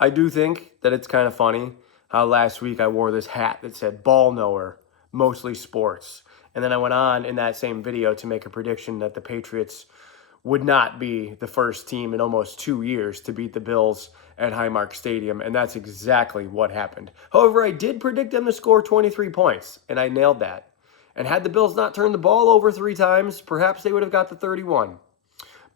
I do think that it's kind of funny how last week I wore this hat that said ball knower, mostly sports. And then I went on in that same video to make a prediction that the Patriots would not be the first team in almost 2 years to beat the Bills at Highmark Stadium. And that's exactly what happened. However, I did predict them to score 23 points, and I nailed that. And had the Bills not turned the ball over 3 times, perhaps they would have got the 31.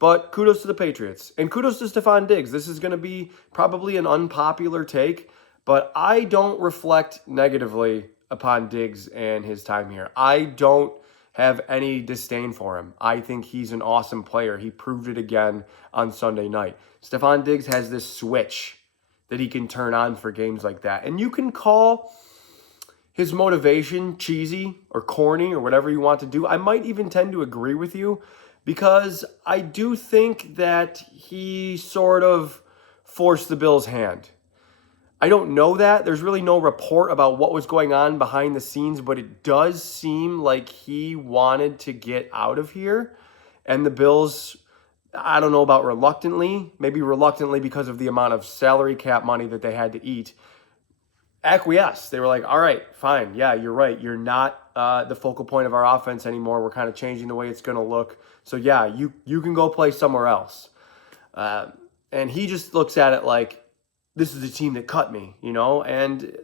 But kudos to the Patriots. And kudos to Stephon Diggs. This is going to be probably an unpopular take, but I don't reflect negatively upon Diggs and his time here. I don't have any disdain for him. I think he's an awesome player. He proved it again on Sunday night. Stephon Diggs has this switch that he can turn on for games like that. And you can call his motivation cheesy or corny or whatever you want to do. I might even tend to agree with you, because I do think that he sort of forced the Bills' hand. I don't know that. There's really no report about what was going on behind the scenes, but it does seem like he wanted to get out of here. And the Bills, I don't know about reluctantly, maybe reluctantly because of the amount of salary cap money that they had to eat, acquiesced. They were like, all right, fine. Yeah, you're right. You're not the focal point of our offense anymore. We're kind of changing the way it's going to look. So yeah, you can go play somewhere else. And he just looks at it like, this is the team that cut me, and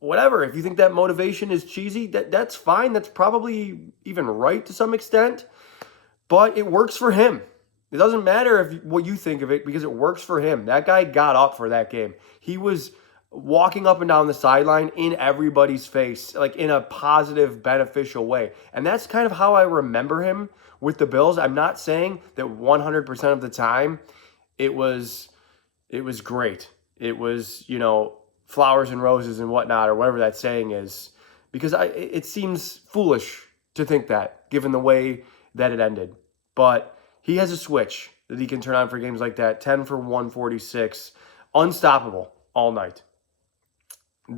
whatever. If you think that motivation is cheesy, that's fine. That's probably even right to some extent, but it works for him. It doesn't matter what you think of it, because it works for him. That guy got up for that game. He was walking up and down the sideline in everybody's face, like in a positive, beneficial way. And that's kind of how I remember him with the Bills. I'm not saying that 100% of the time it was great. It was, flowers and roses and whatnot, or whatever that saying is, because it seems foolish to think that, given the way that it ended. But he has a switch that he can turn on for games like that. 10 for 146, unstoppable all night.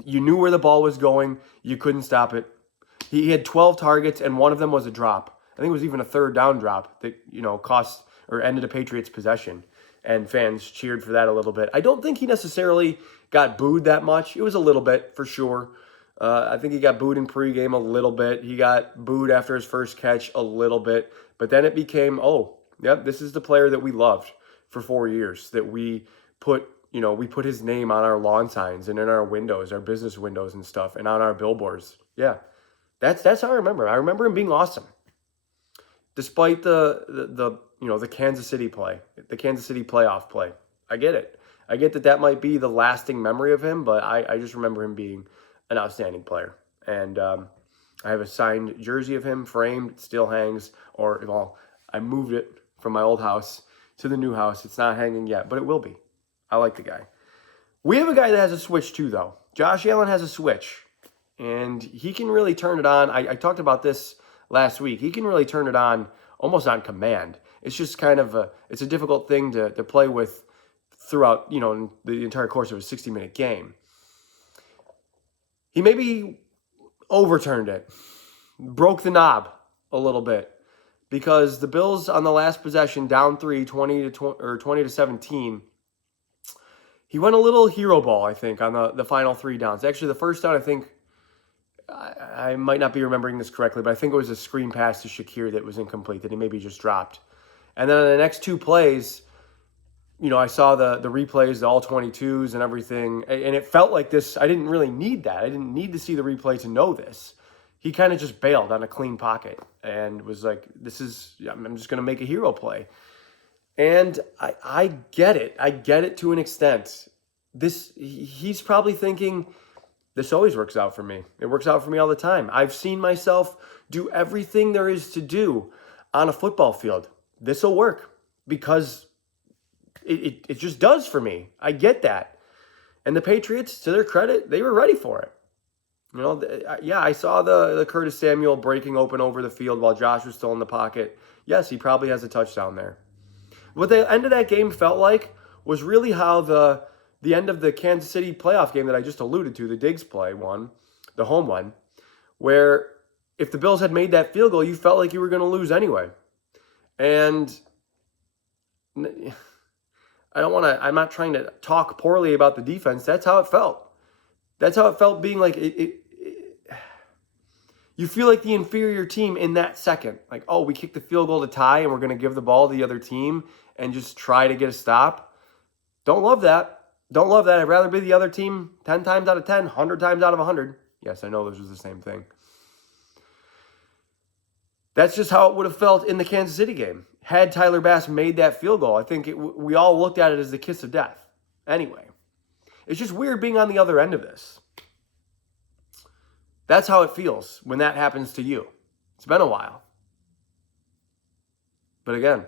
You knew where the ball was going. You couldn't stop it. He had 12 targets, and one of them was a drop. I think it was even a third down drop that, cost or ended a Patriots possession. And fans cheered for that a little bit. I don't think he necessarily got booed that much. It was a little bit, for sure. I think he got booed in pregame a little bit. He got booed after his first catch a little bit. But then it became, this is the player that we loved for 4 years, that we put his name on our lawn signs and in our windows, our business windows and stuff, and on our billboards. Yeah, that's how I remember. I remember him being awesome, despite the Kansas City play, the Kansas City playoff play. I get it. I get that might be the lasting memory of him, but I just remember him being an outstanding player. And I have a signed jersey of him framed. It still hangs, I moved it from my old house to the new house. It's not hanging yet, but it will be. I like the guy. We have a guy that has a switch too, though. Josh Allen has a switch, and he can really turn it on. I talked about this last week. He can really turn it on almost on command. It's just kind of it's a difficult thing to play with throughout, the entire course of a 60-minute game. He maybe overturned it, broke the knob a little bit, because the Bills on the last possession, down 20 to 17, he went a little hero ball, I think, on the final 3 downs. Actually, the first down, I think, I might not be remembering this correctly, but I think it was a screen pass to Shakir that was incomplete, that he maybe just dropped. And then on the next 2 plays, I saw the replays, the all 22s and everything, and it felt like this. I didn't really need that. I didn't need to see the replay to know this. He kind of just bailed on a clean pocket and was like, I'm just going to make a hero play. And I get it. I get it to an extent. He's probably thinking, this always works out for me. It works out for me all the time. I've seen myself do everything there is to do on a football field. This will work because it just does for me. I get that. And the Patriots, to their credit, they were ready for it. I saw the Curtis Samuel breaking open over the field while Josh was still in the pocket. Yes, he probably has a touchdown there. What the end of that game felt like was really how the end of the Kansas City playoff game that I just alluded to, the Diggs play one, the home one, where if the Bills had made that field goal, you felt like you were going to lose anyway. And I'm not trying to talk poorly about the defense. That's how it felt. That's how it felt being like you feel like the inferior team in that second. Like, oh, we kicked the field goal to tie and we're going to give the ball to the other team and just try to get a stop. Don't love that. Don't love that. I'd rather be the other team 10 times out of 10, 100 times out of 100. Yes, I know this was the same thing. That's just how it would have felt in the Kansas City game. Had Tyler Bass made that field goal, I think we all looked at it as the kiss of death. Anyway, it's just weird being on the other end of this. That's how it feels when that happens to you. It's been a while. But again,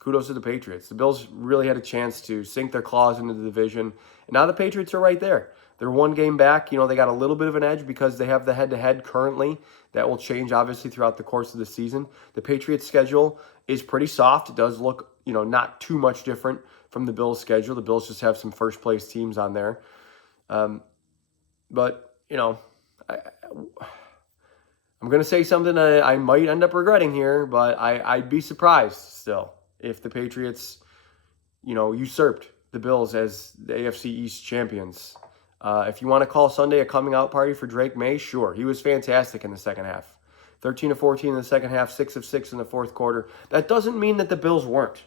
kudos to the Patriots. The Bills really had a chance to sink their claws into the division. And now the Patriots are right there. They're one game back. You know, they got a little bit of an edge because they have the head-to-head currently. That will change, obviously, throughout the course of the season. The Patriots' schedule is pretty soft. It does look, not too much different from the Bills' schedule. The Bills just have some first-place teams on there. But, I'm going to say something I might end up regretting here, but I'd be surprised still if the Patriots, usurped the Bills as the AFC East champions. If you want to call Sunday a coming out party for Drake May, sure. He was fantastic in the second half. 13 of 14 in the second half, 6 of 6 in the fourth quarter. That doesn't mean that the Bills weren't.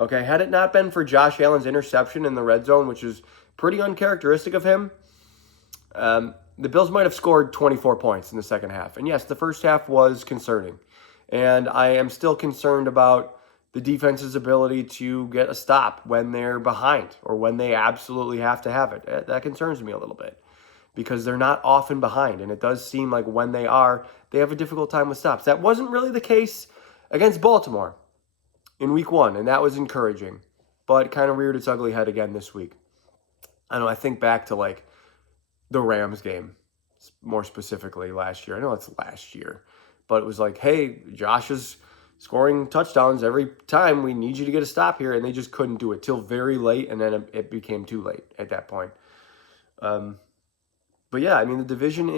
Okay, had it not been for Josh Allen's interception in the red zone, which is pretty uncharacteristic of him, the Bills might have scored 24 points in the second half. And yes, the first half was concerning. And I am still concerned about the defense's ability to get a stop when they're behind or when they absolutely have to have it. That concerns me a little bit because they're not often behind. And it does seem like when they are, they have a difficult time with stops. That wasn't really the case against Baltimore in week 1, and that was encouraging. But it kind of reared its ugly head again this week. I think back to the Rams game, more specifically last year. I know it's last year, but it was like, hey, Josh is scoring touchdowns every time. We need you to get a stop here. And they just couldn't do it till very late, and then it became too late at that point. But yeah, the division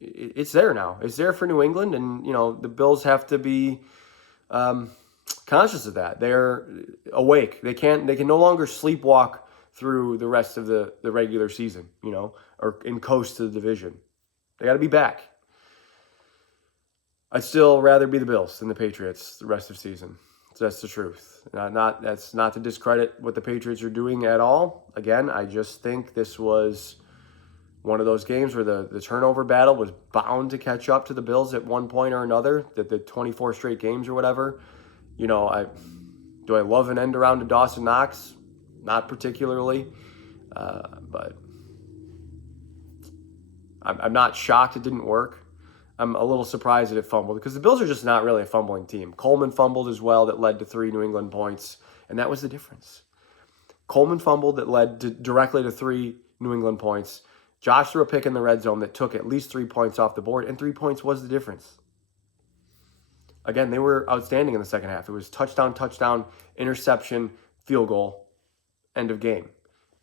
it's there now. It's there for New England, and, the Bills have to be conscious of that. They're awake. They can no longer sleepwalk through the rest of the regular season, or in coast to the division. They got to be back. I'd still rather be the Bills than the Patriots the rest of the season. So that's the truth. That's not to discredit what the Patriots are doing at all. Again, I just think this was one of those games where the turnover battle was bound to catch up to the Bills at one point or another, that the 24 straight games or whatever. Do I love an end around to Dawson Knox? Not particularly, but I'm not shocked it didn't work. I'm a little surprised that it fumbled because the Bills are just not really a fumbling team. Coleman fumbled as well that led to 3 New England points, and that was the difference. Coleman fumbled that led directly to 3 New England points. Josh threw a pick in the red zone that took at least 3 points off the board, and 3 points was the difference. Again, they were outstanding in the second half. It was touchdown, interception, field goal, end of game.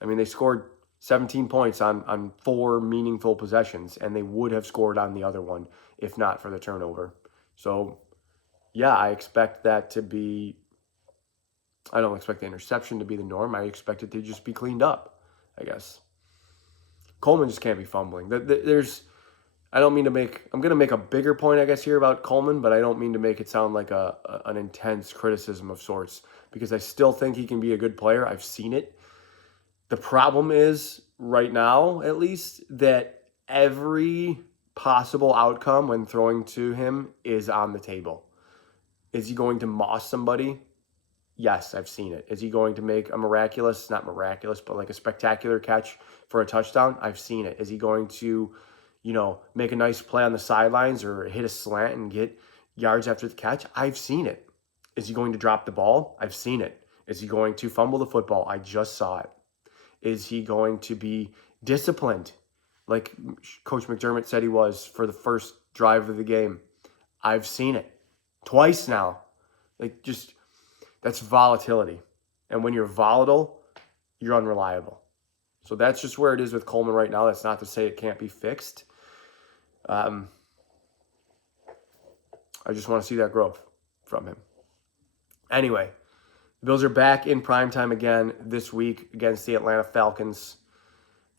They scored 17 points on 4 meaningful possessions, and they would have scored on the other one if not for the turnover. So, yeah, I expect that to be... I don't expect the interception to be the norm. I expect it to just be cleaned up, I guess. Coleman just can't be fumbling. I'm going to make a bigger point, I guess, here about Coleman, but I don't mean to make it sound like an intense criticism of sorts, because I still think he can be a good player. I've seen it. The problem is, right now, at least, that every possible outcome when throwing to him is on the table. Is he going to moss somebody? Yes, I've seen it. Is he going to make a not miraculous, but a spectacular catch for a touchdown? I've seen it. Is he going to, make a nice play on the sidelines or hit a slant and get yards after the catch? I've seen it. Is he going to drop the ball? I've seen it. Is he going to fumble the football? I just saw it. Is he going to be disciplined, like Coach McDermott said he was for the first drive of the game? I've seen it twice now. That's volatility. And when you're volatile, you're unreliable. So that's just where it is with Coleman right now. That's not to say it can't be fixed. I just want to see that growth from him. Anyway, Bills are back in primetime again this week against the Atlanta Falcons.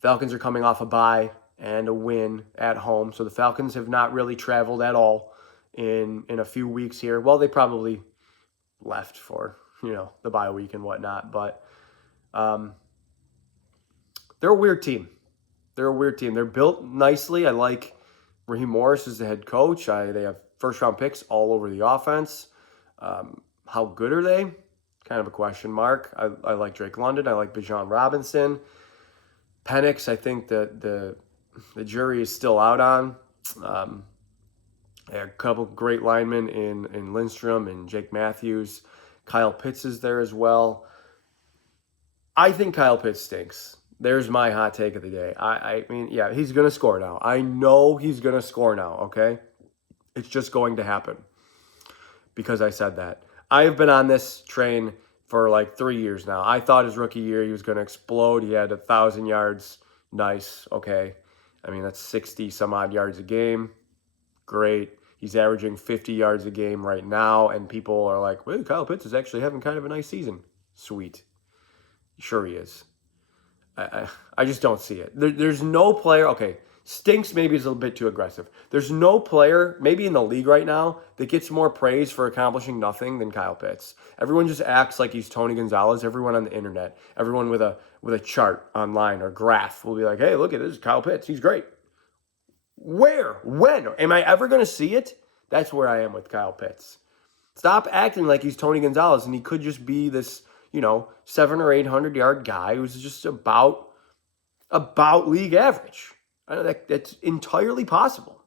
Falcons are coming off a bye and a win at home. So the Falcons have not really traveled at all in a few weeks here. Well, they probably left for, the bye week and whatnot. But they're a weird team. They're built nicely. I like Raheem Morris as the head coach. They have first-round picks all over the offense. How good are they? Kind of a question mark. I like Drake London. I like Bijan Robinson. Penix, I think that the jury is still out on. A couple great linemen in Lindstrom and Jake Matthews. Kyle Pitts is there as well. I think Kyle Pitts stinks. There's my hot take of the day. I mean, yeah, he's going to score now. I know he's going to score now, okay? It's just going to happen because I said that. I have been on this train for like 3 years now. I thought his rookie year he was going to explode. He had 1,000 yards. Nice, okay. I mean, that's 60 some odd yards a game. Great. He's averaging 50 yards a game right now, and people are like, well, Kyle Pitts is actually having kind of a nice season. Sweet. Sure he is. I just don't see it. There's no player, okay, stinks maybe is a little bit too aggressive. There's no player, maybe in the league right now, that gets more praise for accomplishing nothing than Kyle Pitts. Everyone just acts like he's Tony Gonzalez. Everyone on the internet, everyone with a chart online or graph will be like, hey, look at this, Kyle Pitts. He's great. Where? When? Am I ever going to see it? That's where I am with Kyle Pitts. Stop acting like he's Tony Gonzalez and he could just be this 700 or 800 yard guy who's just about league average. I know that's entirely possible.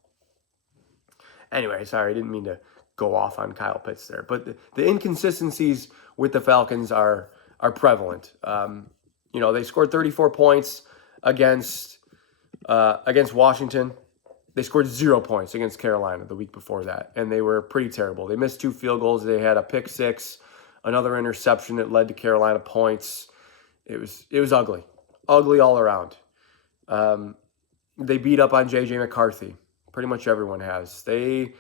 Anyway, sorry, I didn't mean to go off on Kyle Pitts there, but the inconsistencies with the Falcons are prevalent. They scored 34 points against Washington. They scored 0 points against Carolina the week before that, and they were pretty terrible. They missed 2 field goals. They had a pick six, another interception that led to Carolina points. It was ugly all around. They beat up on J.J. McCarthy. Pretty much everyone has. They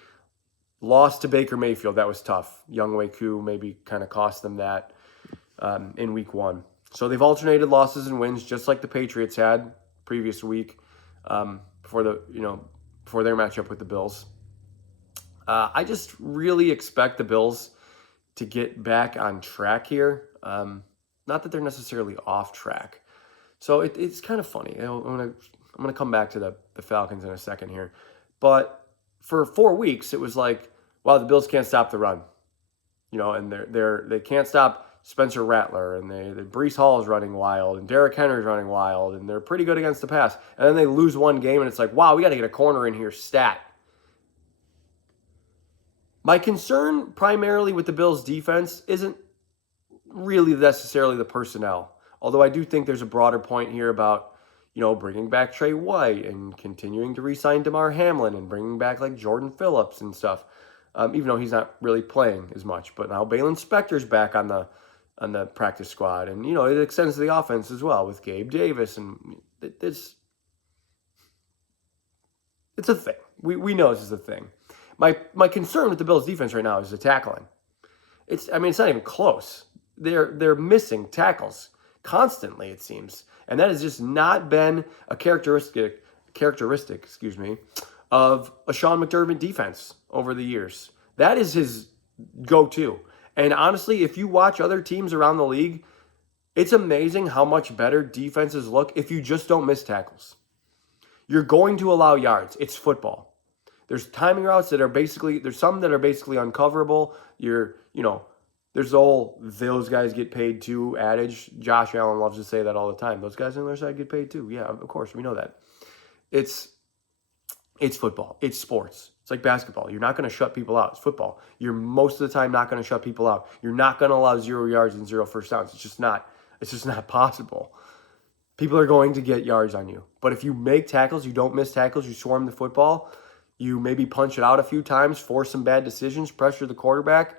lost to Baker Mayfield. That was tough. Younghoe Koo maybe kind of cost them that in week 1. So they've alternated losses and wins just like the Patriots had previous week before their matchup with the Bills. I just really expect the Bills to get back on track here. Not that they're necessarily off track. So it's kind of funny. I'm gonna come back to the Falcons in a second here. But for 4 weeks, it was like, wow, the Bills can't stop the run. And they can't stop Spencer Rattler, and the Breece Hall is running wild, and Derrick Henry's running wild, and they're pretty good against the pass. And then they lose one game, and it's like, wow, we got to get a corner in here stat. My concern primarily with the Bills' defense isn't really necessarily the personnel, although I do think there's a broader point here about, bringing back Trey White and continuing to re-sign DeMar Hamlin and bringing back like Jordan Phillips and stuff, even though he's not really playing as much. But now Balin Spector's back on the practice squad, and it extends the offense as well with Gabe Davis, and it's a thing. We know this is a thing. My concern with the Bills' defense right now is the tackling. It's not even close. They're missing tackles constantly, it seems, and that has just not been a characteristic, of a Sean McDermott defense over the years. That is his go-to. And honestly, if you watch other teams around the league, it's amazing how much better defenses look if you just don't miss tackles. You're going to allow yards. It's football. There's timing routes there's some that are basically uncoverable. There's the whole those guys get paid too adage. Josh Allen loves to say that all the time. Those guys on their side get paid too. Yeah, of course, we know that. It's football. It's sports. It's like basketball. You're not going to shut people out. It's football. You're most of the time not going to shut people out. You're not going to allow 0 yards and 0 first downs. It's just not possible. People are going to get yards on you. But if you make tackles, you don't miss tackles, you swarm the football, you maybe punch it out a few times, force some bad decisions, pressure the quarterback,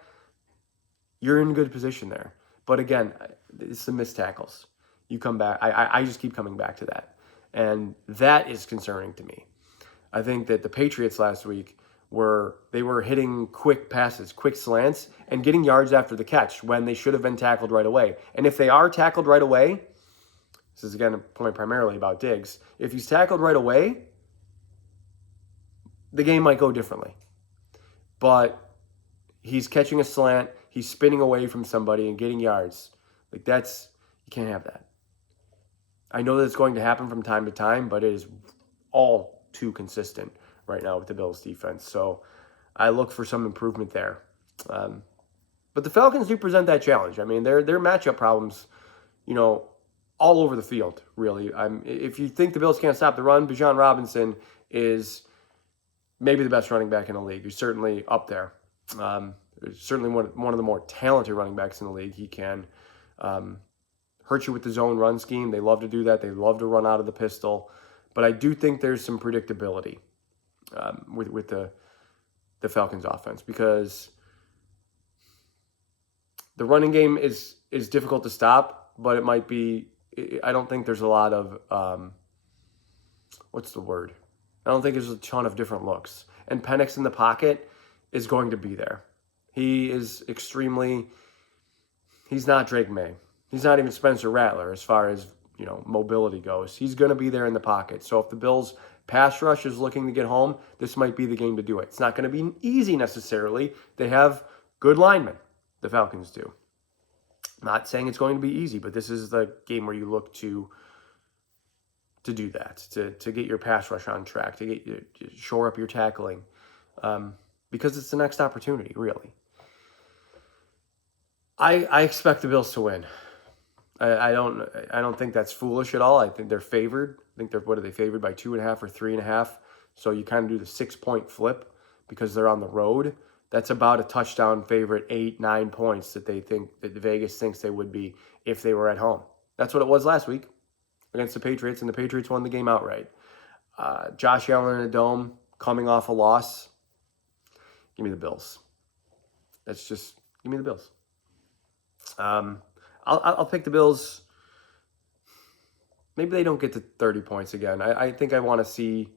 you're in a good position there. But again, it's the missed tackles. You come back. I just keep coming back to that. And that is concerning to me. I think that the Patriots last week they were hitting quick passes, quick slants, and getting yards after the catch when they should have been tackled right away. And if they are tackled right away, this is again a point primarily about Diggs, if he's tackled right away, the game might go differently. But he's catching a slant, he's spinning away from somebody and getting yards. Like you can't have that. I know that it's going to happen from time to time, but it is all too consistent right now with the Bills defense. So I look for some improvement there. But the Falcons do present that challenge. I mean, their matchup problems, all over the field, really. If you think the Bills can't stop the run, Bijan Robinson is maybe the best running back in the league. He's certainly up there. Certainly one of the more talented running backs in the league. He can hurt you with the zone run scheme. They love to do that. They love to run out of the pistol. But I do think there's some predictability with the Falcons offense, because the running game is difficult to stop, but it might be, I don't think there's a lot of, what's the word? I don't think there's a ton of different looks. And Penix in the pocket is going to be there. He is he's not Drake May. He's not even Spencer Rattler as far as, mobility goes. He's going to be there in the pocket. So if the Bills pass rush is looking to get home, this might be the game to do it. It's not going to be easy necessarily. They have good linemen, the Falcons do. Not saying it's going to be easy, but this is the game where you look to do that, to get your pass rush on track, to shore up your tackling, because it's the next opportunity, really. I expect the Bills to win. I don't think that's foolish at all. I think they're favored. I think what are they favored by 2.5 or 3.5? So you kind of do the 6-point flip because they're on the road. That's about a touchdown favorite, 8-9 points that Vegas thinks they would be if they were at home. That's what it was last week against the Patriots, and the Patriots won the game outright. Josh Allen in a dome, coming off a loss. Give me the Bills. Give me the Bills. I'll pick the Bills. Maybe they don't get to 30 points again. I think I want to see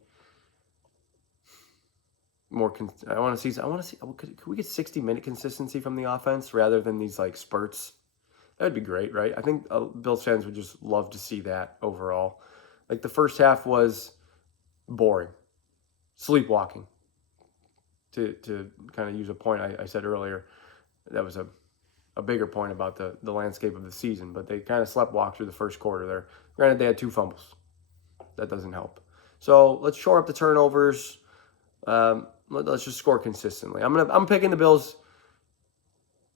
more. I want to see. Could we get 60-minute consistency from the offense rather than these spurts? That would be great, right? I think Bills fans would just love to see that overall. The first half was boring, sleepwalking. To kind of use a point I said earlier, that was a bigger point about the landscape of the season, but they kind of sleptwalked through the first quarter there. Granted, they had 2 fumbles. That doesn't help. So let's shore up the turnovers. Let's just score consistently. I'm picking the Bills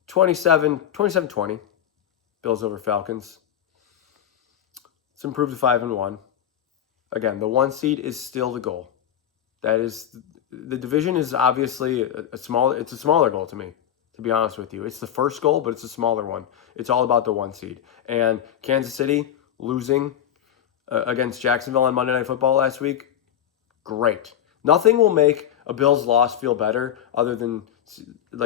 27-20. Bills over Falcons. Let's improve to 5-1. Again, the 1 seed is still the goal. That is, the division is obviously it's a smaller goal to me, to be honest with you. It's the first goal, but it's a smaller one. It's all about the 1 seed. And Kansas City losing against Jacksonville on Monday Night Football last week, great. Nothing will make a Bills loss feel better other than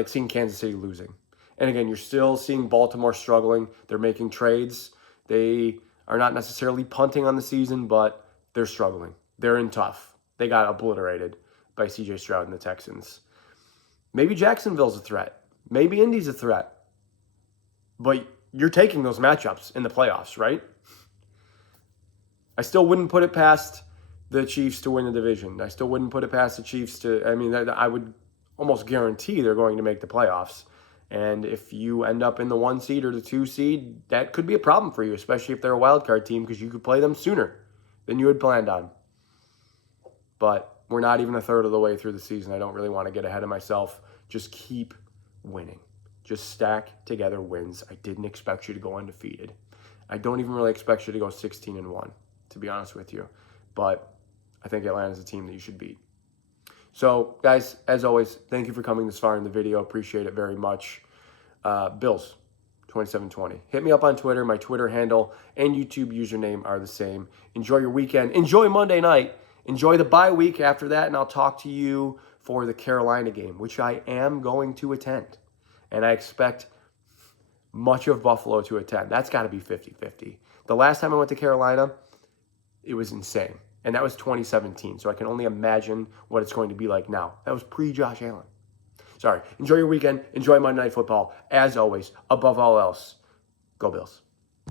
seeing Kansas City losing. And again, you're still seeing Baltimore struggling. They're making trades. They are not necessarily punting on the season, but they're struggling. They're in tough. They got obliterated by C.J. Stroud and the Texans. Maybe Jacksonville's a threat. Maybe Indy's a threat. But you're taking those matchups in the playoffs, right? I still wouldn't put it past the Chiefs to win the division. I still wouldn't put it past the Chiefs I would almost guarantee they're going to make the playoffs. And if you end up in the 1 seed or the 2 seed, that could be a problem for you, especially if they're a wild card team, because you could play them sooner than you had planned on. But we're not even a third of the way through the season. I don't really want to get ahead of myself. Just keep winning. Just stack together wins. I didn't expect you to go undefeated. I don't even really expect you to go 16-1, to be honest with you. But I think Atlanta's a team that you should beat. So, guys, as always, thank you for coming this far in the video. Appreciate it very much. Bills, 27-20. Hit me up on Twitter. My Twitter handle and YouTube username are the same. Enjoy your weekend. Enjoy Monday night. Enjoy the bye week after that, and I'll talk to you for the Carolina game, which I am going to attend. And I expect much of Buffalo to attend. That's got to be 50-50. The last time I went to Carolina, it was insane. And that was 2017. So I can only imagine what it's going to be like now. That was pre-Josh Allen. Sorry. Enjoy your weekend. Enjoy Monday Night Football. As always, above all else, go Bills.